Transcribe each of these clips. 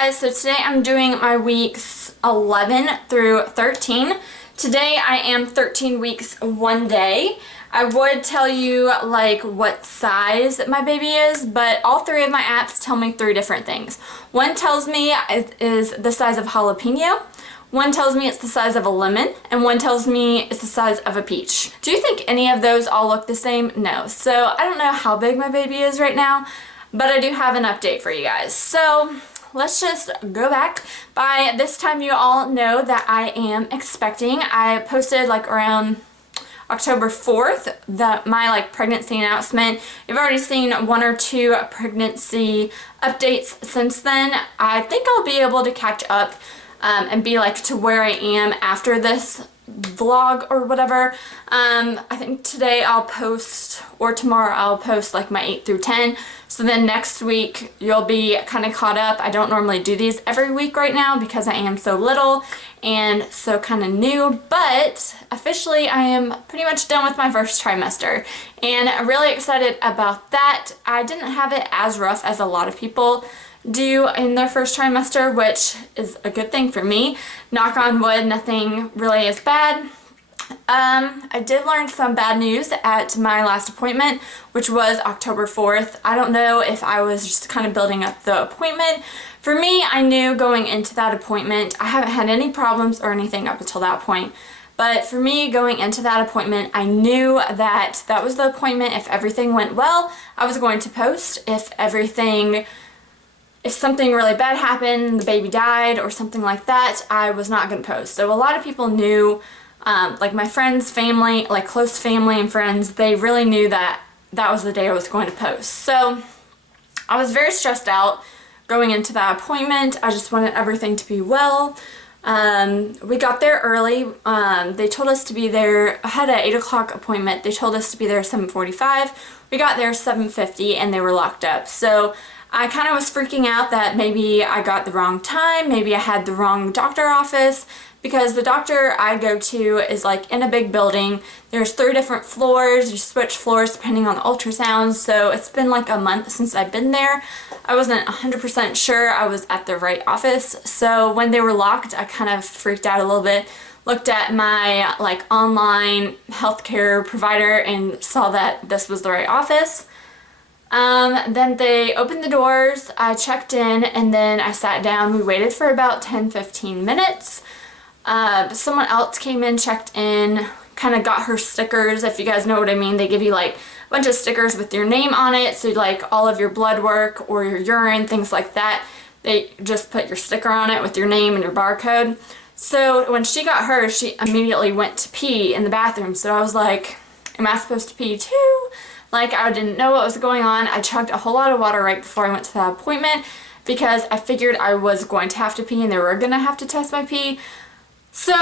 guys, so today I'm doing my weeks 11 through 13. Today I am 13 weeks 1 day. I would tell you like what size my baby is, but all three of my apps tell me three different things. One tells me it is the size of jalapeno, one tells me it's the size of a lemon, and one tells me it's the size of a peach. Do you think any of those all look the same? No. So I don't know how big my baby is right now, but I do have an update for you guys. So let's just go back. By this time you all know that I am expecting. I posted like around October 4th my pregnancy announcement. You've already seen one or two pregnancy updates since then. I think I'll be able to catch up and be like to where I am after this vlog or whatever. I think today I'll post, or tomorrow I'll post like my 8 through 10. So then next week you'll be kind of caught up. I don't normally do these every week right now because I am so little and so kind of new, but officially I am pretty much done with my first trimester and I'm really excited about that. I didn't have it as rough as a lot of people do in their first trimester, which is a good thing for me. Knock on wood, nothing really is bad. I did learn some bad news at my last appointment, which was October 4th. I don't know if I was just kind of building up the appointment. For me, I knew going into that appointment, I haven't had any problems or anything up until that point. But for me, going into that appointment, I knew that that was the appointment. If everything went well, I was going to post. If something really bad happened, the baby died or something like that, I was not going to post. So a lot of people knew, like my friends, family, like close family and friends, they really knew that that was the day I was going to post. So I was very stressed out going into that appointment. I just wanted everything to be well. We got there early. They told us to be there. I had an 8 o'clock appointment. They told us to be there at 7:45. We got there 7:50 and they were locked up. So I kind of was freaking out that maybe I got the wrong time, maybe I had the wrong doctor office, because the doctor I go to is like in a big building. There's 3 different floors. You switch floors depending on the ultrasounds. So it's been like a month since I've been there. I wasn't 100% sure I was at the right office. So when they were locked, I kind of freaked out a little bit. Looked at my like online healthcare provider and saw that this was the right office. Then they opened the doors, I checked in, and then I sat down. We waited for about 10-15 minutes. Someone else came in, checked in, kind of got her stickers, if you guys know what I mean. They give you like a bunch of stickers with your name on it, so like all of your blood work or your urine, things like that, they just put your sticker on it with your name and your barcode. So when she got hers, she immediately went to pee in the bathroom, so I was like, am I supposed to pee too? Like, I didn't know what was going on. I chugged a whole lot of water right before I went to that appointment because I figured I was going to have to pee and they were going to have to test my pee. So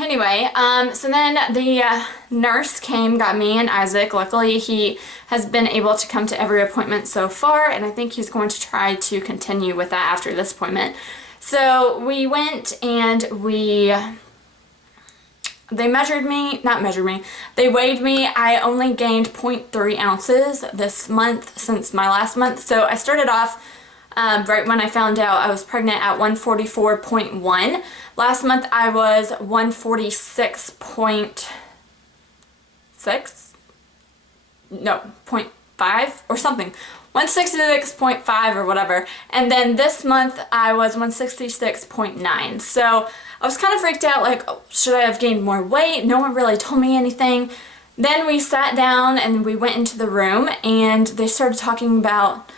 anyway, so then the nurse came, got me and Isaac. Luckily, he has been able to come to every appointment so far, and I think he's going to try to continue with that after this appointment. So we went and they they weighed me. I only gained 0.3 ounces this month since my last month. So I started off right when I found out I was pregnant at 144.1. Last month I was 146.6. No, 0.5 or something. 166.5 or whatever. And then this month I was 166.9. So I was kind of freaked out, like, oh, should I have gained more weight? No one really told me anything. Then we sat down and we went into the room and they started talking about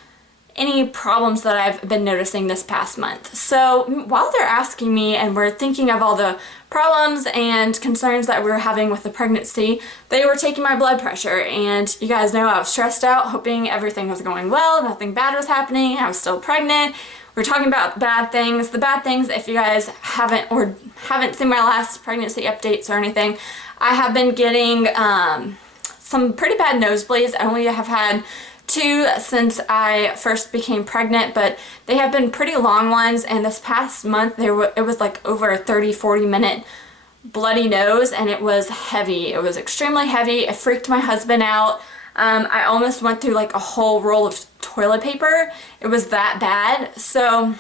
any problems that I've been noticing this past month. So while they're asking me and we're thinking of all the problems and concerns that we were having with the pregnancy, they were taking my blood pressure, and you guys know I was stressed out, hoping everything was going well, nothing bad was happening, I was still pregnant. We're talking about bad things. The bad things, if you guys haven't seen my last pregnancy updates or anything, I have been getting some pretty bad nosebleeds. I only have had 2 since I first became pregnant, but they have been pretty long ones, and this past month it was like over a 30-40 minute bloody nose, and it was heavy. It was extremely heavy. It freaked my husband out. I almost went through like a whole roll of toilet paper. It was that bad. So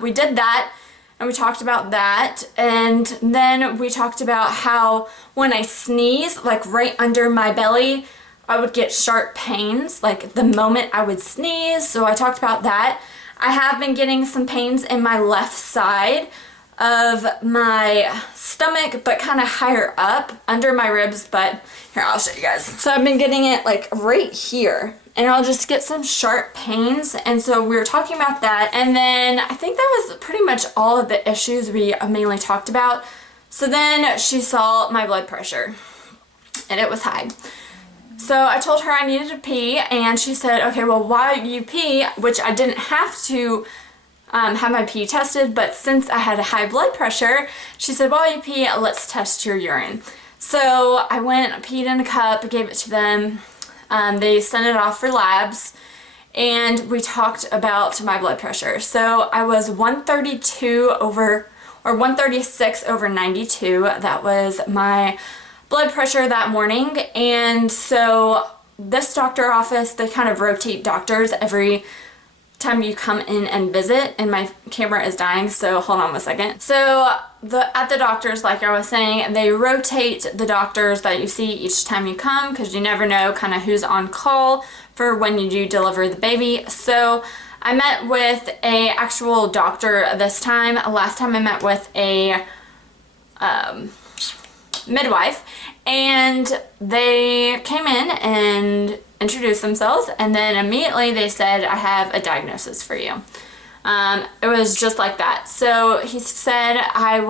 We did that, and we talked about that, and then we talked about how when I sneeze, like right under my belly, I would get sharp pains, like the moment I would sneeze. So I talked about that. I have been getting some pains in my left side of my stomach, but kind of higher up under my ribs. But here, I'll show you guys. So I've been getting it like right here, and I'll just get some sharp pains. And so we were talking about that, and then I think that was pretty much all of the issues we mainly talked about. So then she saw my blood pressure, and it was high. So I told her I needed to pee, and she said, okay, well, while you pee, which I didn't have to have my pee tested, but since I had a high blood pressure, she said, while you pee, let's test your urine. So I went, peed in a cup, gave it to them. They sent it off for labs, and we talked about my blood pressure. So I was 132 over, or 136 over 92. That was my blood pressure that morning. And so this doctor office, they kind of rotate doctors every time you come in and visit, and my camera is dying, so hold on 1 second. So at the doctors, like I was saying, they rotate the doctors that you see each time you come, because you never know kind of who's on call for when you do deliver the baby. So I met with a actual doctor this time. Last time I met with a midwife, and they came in and introduced themselves, and then immediately they said, I have a diagnosis for you. It was just like that. So he said I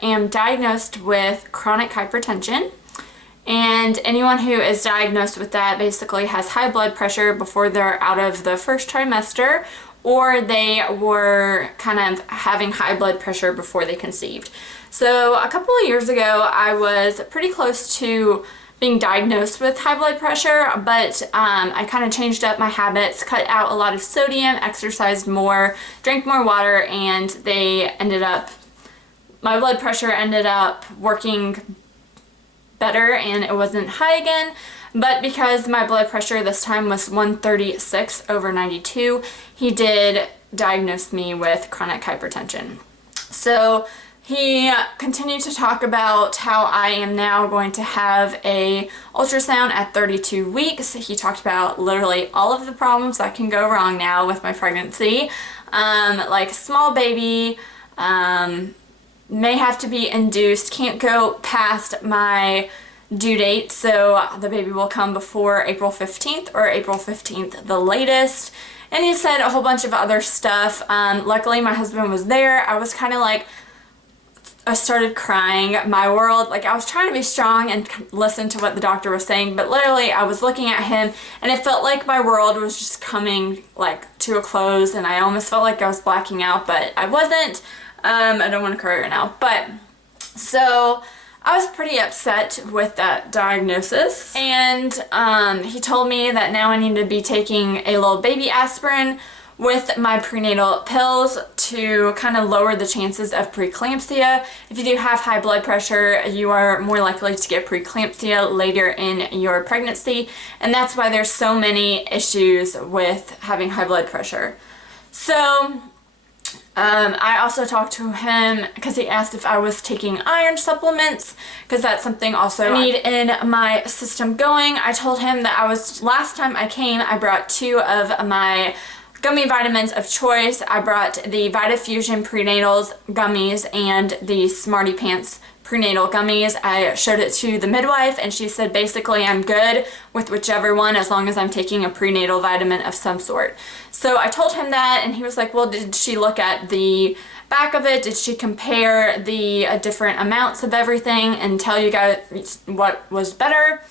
am diagnosed with chronic hypertension, and anyone who is diagnosed with that basically has high blood pressure before they're out of the first trimester, or they were kind of having high blood pressure before they conceived. So a couple of years ago, I was pretty close to being diagnosed with high blood pressure, but I kind of changed up my habits, cut out a lot of sodium, exercised more, drank more water, and my blood pressure ended up working better, and it wasn't high again. But because my blood pressure this time was 136 over 92, he did diagnose me with chronic hypertension. So he continued to talk about how I am now going to have a ultrasound at 32 weeks. He talked about literally all of the problems that can go wrong now with my pregnancy, like small baby, may have to be induced, can't go past my due date, so the baby will come before April 15th or April 15th the latest. And he said a whole bunch of other stuff. Luckily my husband was there. I was kind of like, I started crying. My world, like I was trying to be strong and listen to what the doctor was saying, but literally I was looking at him and it felt like my world was just coming like to a close, and I almost felt like I was blacking out, but I wasn't. I don't want to cry right now, but so I was pretty upset with that diagnosis, and he told me that now I need to be taking a little baby aspirin with my prenatal pills to kind of lower the chances of preeclampsia. If you do have high blood pressure, you are more likely to get preeclampsia later in your pregnancy, and that's why there's so many issues with having high blood pressure. So I also talked to him because he asked if I was taking iron supplements, because that's something also I need in my system going. I told him that last time I came, I brought 2 of my gummy vitamins of choice. I brought the VitaFusion prenatals gummies and the Smarty Pants prenatal gummies. I showed it to the midwife, and she said basically I'm good with whichever one as long as I'm taking a prenatal vitamin of some sort. So I told him that, and he was like, well, did she look at the back of it? Did she compare the different amounts of everything and tell you guys what was better?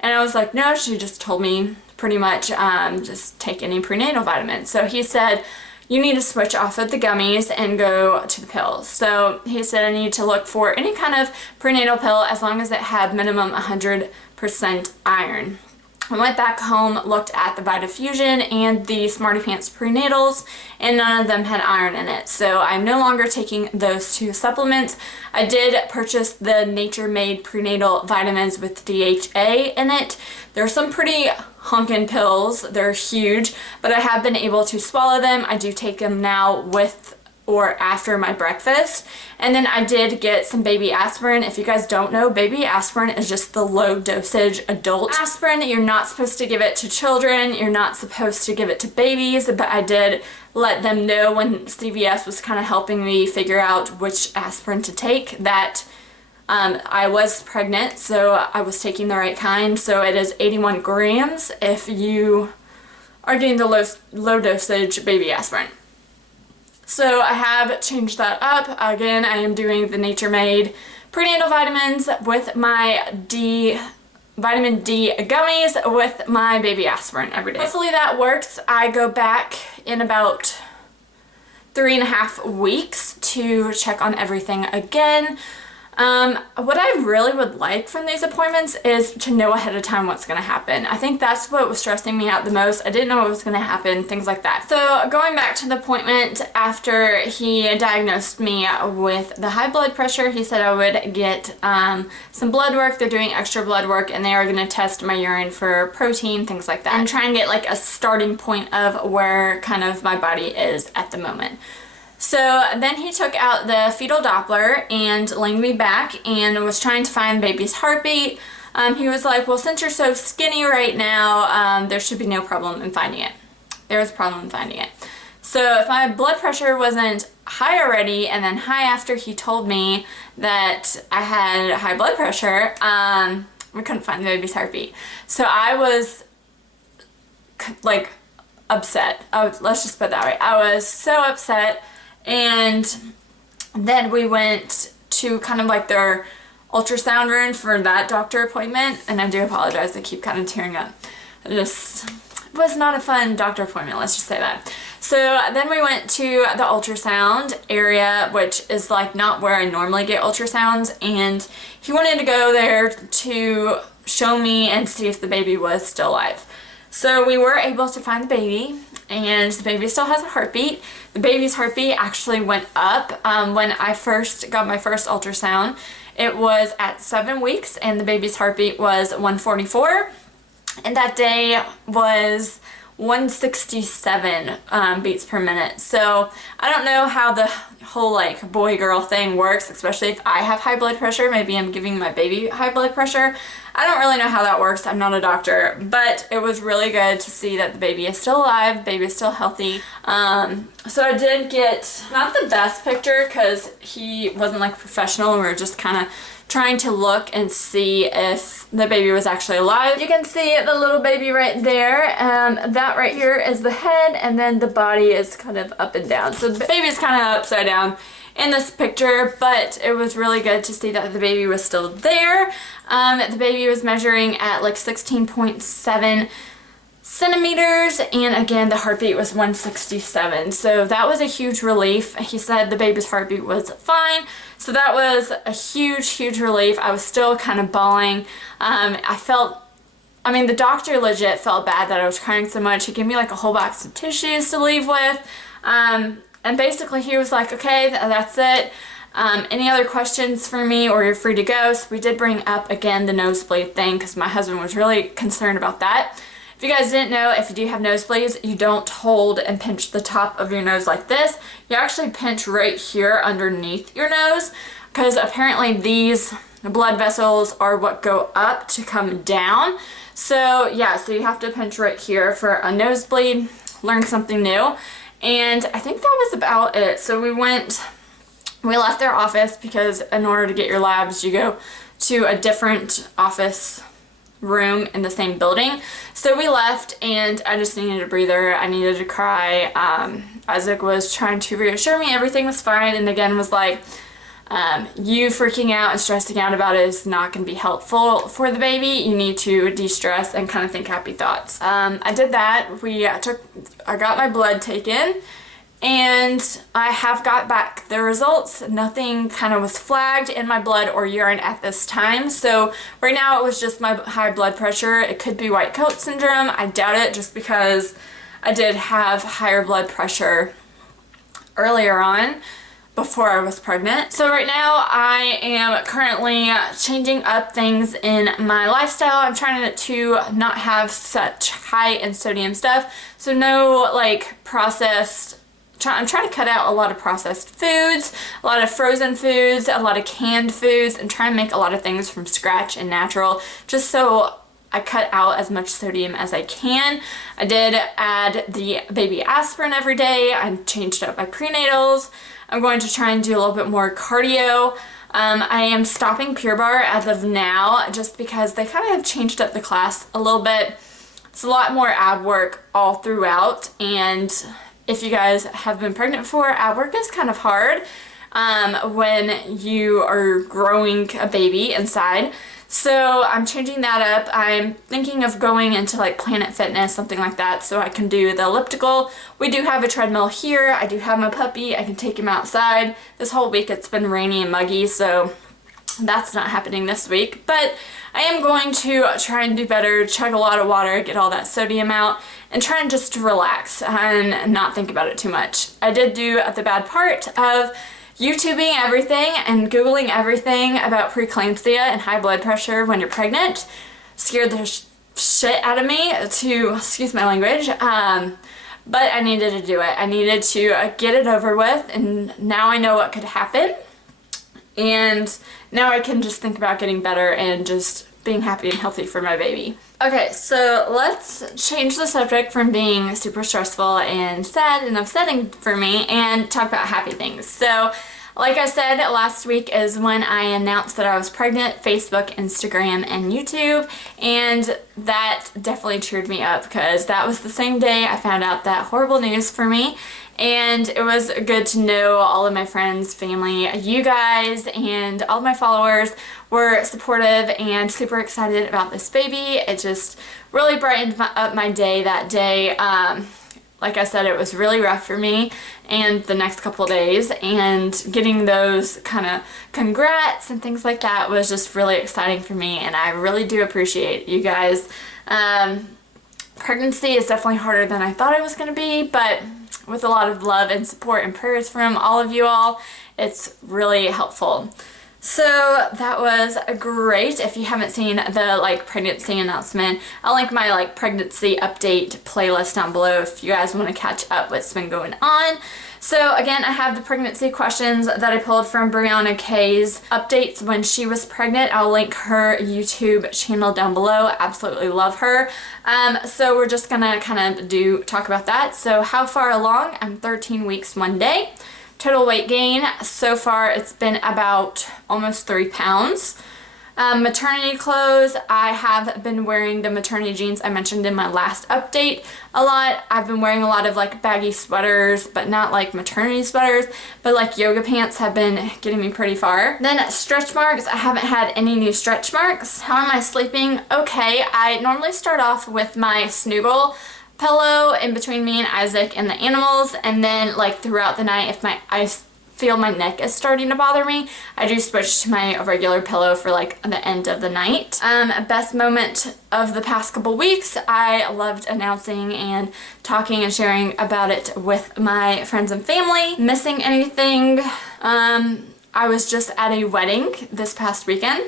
And I was like, no, she just told me pretty much just take any prenatal vitamin. So he said, you need to switch off of the gummies and go to the pills. So he said I need to look for any kind of prenatal pill as long as it had minimum 100% iron. I went back home, looked at the VitaFusion and the Smarty Pants prenatals, and none of them had iron in it. So I'm no longer taking those 2 supplements. I did purchase the Nature Made prenatal vitamins with DHA in it. They're some pretty honkin' pills. They're huge, but I have been able to swallow them. I do take them now with or after my breakfast. And then I did get some baby aspirin. If you guys don't know, baby aspirin is just the low dosage adult aspirin. You're not supposed to give it to children. You're not supposed to give it to babies, but I did let them know when CVS was kind of helping me figure out which aspirin to take that I was pregnant, so I was taking the right kind. So it is 81 grams if you are getting the low dosage baby aspirin. So I have changed that up. Again, I am doing the Nature Made prenatal vitamins with my vitamin D gummies with my baby aspirin every day. Hopefully that works. I go back in about 3.5 weeks to check on everything again. What I really would like from these appointments is to know ahead of time what's going to happen. I think that's what was stressing me out the most. I didn't know what was going to happen, things like that. So going back to the appointment after he diagnosed me with the high blood pressure, he said I would get some blood work. They're doing extra blood work and they are going to test my urine for protein, things like that, and try and get like a starting point of where kind of my body is at the moment. So then he took out the fetal Doppler and leaned me back and was trying to find baby's heartbeat. He was like, well, since you're so skinny right now, there should be no problem in finding it. There was a problem in finding it. So if my blood pressure wasn't high already and then high after he told me that I had high blood pressure, we couldn't find the baby's heartbeat. So I was like upset. Let's just put it that way. I was so upset. And then we went to kind of like their ultrasound room for that doctor appointment. And I do apologize, I keep kind of tearing up. It just was not a fun doctor appointment, let's just say that. So then we went to the ultrasound area, which is like not where I normally get ultrasounds. And he wanted to go there to show me and see if the baby was still alive. So we were able to find the baby, and the baby still has a heartbeat. The baby's heartbeat actually went up when I first got my first ultrasound. It was at 7 weeks and the baby's heartbeat was 144, and that day was 167 beats per minute. So I don't know how the whole like boy girl thing works, especially if I have high blood pressure. Maybe I'm giving my baby high blood pressure. I don't really know how that works. I'm not a doctor, but it was really good to see that the baby is still alive, baby is still healthy. So I did get not the best picture because he wasn't like professional and we were just kind of trying to look and see if the baby was actually alive. You can see the little baby right there. That right here is the head, and then the body is kind of up and down. So the baby's kind of upside down in this picture, but it was really good to see that the baby was still there. The baby was measuring at like 16.7 centimeters, and again the heartbeat was 167, so that was a huge relief. He said the baby's heartbeat was fine, so that was a huge relief. I was still kind of bawling. I mean the doctor legit felt bad that I was crying so much. He gave me like a whole box of tissues to leave with, and basically he was like, okay, that's it. Any other questions for me, or you're free to go. So we did bring up again the nosebleed thing because my husband was really concerned about that. If you guys didn't know, if you do have nosebleeds, you don't hold and pinch the top of your nose like this. You actually pinch right here underneath your nose, because apparently these blood vessels are what go up to come down. So yeah, so you have to pinch right here for a nosebleed. Learn something new. And I think that was about it. So we left their office because in order to get your labs, you go to a different office room in the same building. So we left and I just needed a breather. I needed to cry. Isaac was trying to reassure me everything was fine, and again was like, you freaking out and stressing out about it is not going to be helpful for the baby. You need to de-stress and kind of think happy thoughts. I did that. I got my blood taken, and I have got back the results. Nothing kind of was flagged in my blood or urine at this time. So right now it was just my high blood pressure. It could be white coat syndrome. I doubt it, just because I did have higher blood pressure earlier on before I was pregnant. So right now I am currently changing up things in my lifestyle. I'm trying to not have such high in sodium stuff. So no like processed I'm trying to cut out a lot of processed foods, a lot of frozen foods, a lot of canned foods, and try and make a lot of things from scratch and natural, just so I cut out as much sodium as I can. I did add the baby aspirin every day. I changed up my prenatals. I'm going to try and do a little bit more cardio. I am stopping Pure Barre as of now just because they kind of have changed up the class a little bit. It's a lot more ab work all throughout, and if you guys have been pregnant before, ab work is kind of hard when you are growing a baby inside. So I'm changing that up. I'm thinking of going into like Planet Fitness, something like that, so I can do the elliptical. We do have a treadmill here. I do have my puppy. I can take him outside. This whole week it's been rainy and muggy, so that's not happening this week. But I am going to try and do better, chug a lot of water, get all that sodium out, and try and just relax and not think about it too much. I did do the bad part of YouTubing everything and Googling everything about preeclampsia and high blood pressure when you're pregnant. Scared the shit out of me, to excuse my language, but I needed to do it. I needed to get it over with, and now I know what could happen, and now I can just think about getting better and just being happy and healthy for my baby. Okay, so let's change the subject from being super stressful and sad and upsetting for me and talk about happy things. So, like I said, last week is when I announced that I was pregnant, Facebook, Instagram, and YouTube, and that definitely cheered me up because that was the same day I found out that horrible news for me. And it was good to know all of my friends, family, you guys, and all of my followers were supportive and super excited about this baby. It just really brightened up my day that day. Like I said, it was really rough for me and the next couple of days, and getting those kind of congrats and things like that was just really exciting for me, and I really do appreciate you guys. Pregnancy is definitely harder than I thought it was going to be, but with a lot of love and support and prayers from all of you all, it's really helpful. So that was great. If you haven't seen the pregnancy announcement, I'll link my pregnancy update playlist down below if you guys want to catch up what's been going on. So again, I have the pregnancy questions that I pulled from Brianna Kay's updates when she was pregnant. I'll link her YouTube channel down below. Absolutely love her. So we're just gonna kind of talk about that. So how far along? I'm 13 weeks 1 day. Total weight gain, so far it's been about almost 3 pounds. Maternity clothes, I have been wearing the maternity jeans I mentioned in my last update a lot. I've been wearing a lot of baggy sweaters, but not maternity sweaters, but yoga pants have been getting me pretty far. Then stretch marks, I haven't had any new stretch marks. How am I sleeping? Okay, I normally start off with my Snuggle pillow in between me and Isaac and the animals, and then throughout the night, if I feel my neck is starting to bother me, I do switch to my regular pillow for the end of the night. Best moment of the past couple weeks, I loved announcing and talking and sharing about it with my friends and family. Missing anything? I was just at a wedding this past weekend,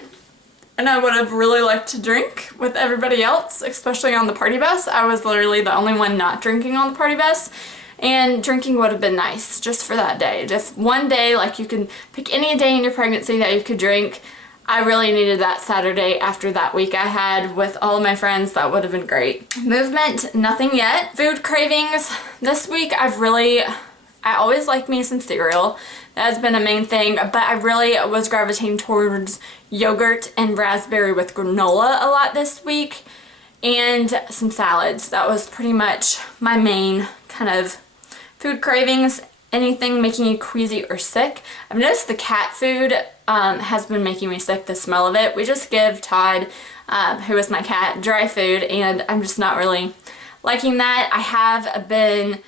and I would have really liked to drink with everybody else, especially on the party bus. I was literally the only one not drinking on the party bus, and drinking would have been nice just for that day. Just one day, you can pick any day in your pregnancy that you could drink. I really needed that Saturday after that week I had with all of my friends. That would have been great. Movement, nothing yet. Food cravings, this week I always like me some cereal. That has been a main thing, but I really was gravitating towards yogurt and raspberry with granola a lot this week, and some salads. That was pretty much my main kind of food cravings. Anything making you queasy or sick. I've noticed the cat food has been making me sick, the smell of it. We just give Todd, who is my cat, dry food, and I'm just not really liking that. I have been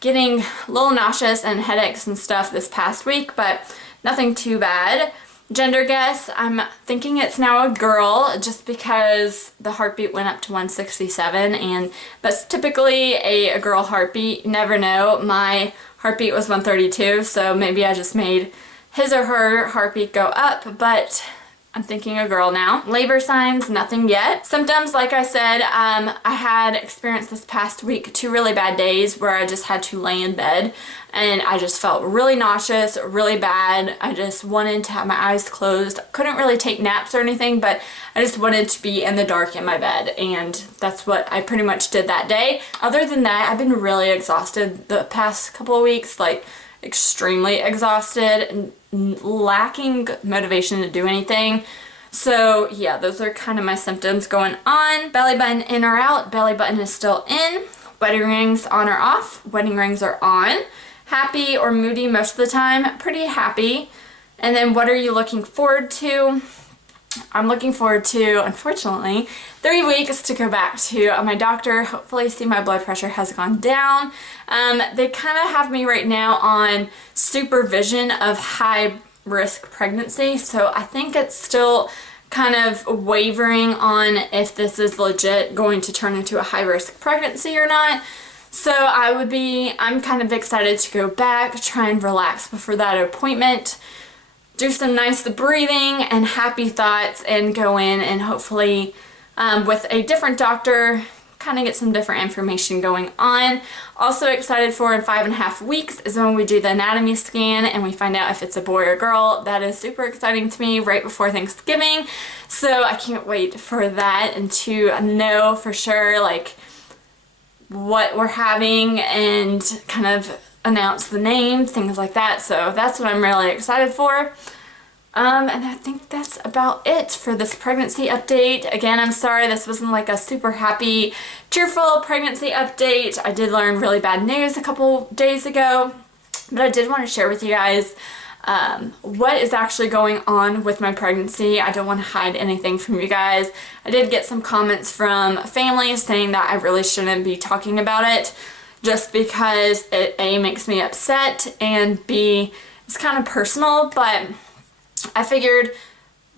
getting a little nauseous and headaches and stuff this past week, but nothing too bad. Gender guess, I'm thinking it's now a girl just because the heartbeat went up to 167, and that's typically a girl heartbeat. You never know. My heartbeat was 132, so maybe I just made his or her heartbeat go up, but I'm thinking a girl now. Labor signs, nothing yet. Symptoms, like I said, I had experienced this past week 2 really bad days where I just had to lay in bed and I just felt really nauseous, really bad. I just wanted to have my eyes closed. Couldn't really take naps or anything, but I just wanted to be in the dark in my bed, and that's what I pretty much did that day. Other than that, I've been really exhausted the past couple of weeks, like extremely exhausted and lacking motivation to do anything. So yeah, those are kind of my symptoms going on. Belly button in or out? Belly button is still in. Wedding rings on or off? Wedding rings are on. Happy or moody most of the time? Pretty happy. And then what are you looking forward to? I'm looking forward to, unfortunately, 3 weeks to go back to my doctor. Hopefully see my blood pressure has gone down. They kind of have me right now on supervision of high risk pregnancy, so I think it's still kind of wavering on if this is legit going to turn into a high risk pregnancy or not. So I'm kind of excited to go back, try and relax before that appointment, do some nice breathing and happy thoughts, and go in and hopefully with a different doctor kind of get some different information going on. Also excited for in 5.5 weeks is when we do the anatomy scan and we find out if it's a boy or girl. That is super exciting to me right before Thanksgiving. So I can't wait for that and to know for sure like what we're having and kind of announce the name, things like that. So that's what I'm really excited for. And I think that's about it for this pregnancy update. Again, I'm sorry this wasn't like a super happy, cheerful pregnancy update. I did learn really bad news a couple days ago, but I did want to share with you guys what is actually going on with my pregnancy. I don't want to hide anything from you guys. I did get some comments from family saying that I really shouldn't be talking about it just because it A, makes me upset, and B, it's kind of personal, but I figured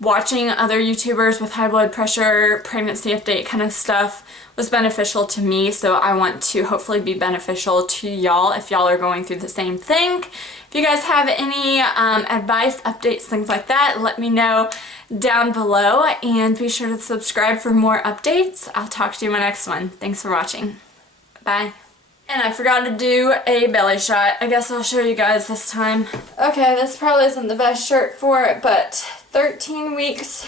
watching other YouTubers with high blood pressure, pregnancy update kind of stuff was beneficial to me, so I want to hopefully be beneficial to y'all if y'all are going through the same thing. If you guys have any advice, updates, things like that, let me know down below, and be sure to subscribe for more updates. I'll talk to you in my next one. Thanks for watching. Bye. And I forgot to do a belly shot. I guess I'll show you guys this time. Okay, this probably isn't the best shirt for it, but 13 weeks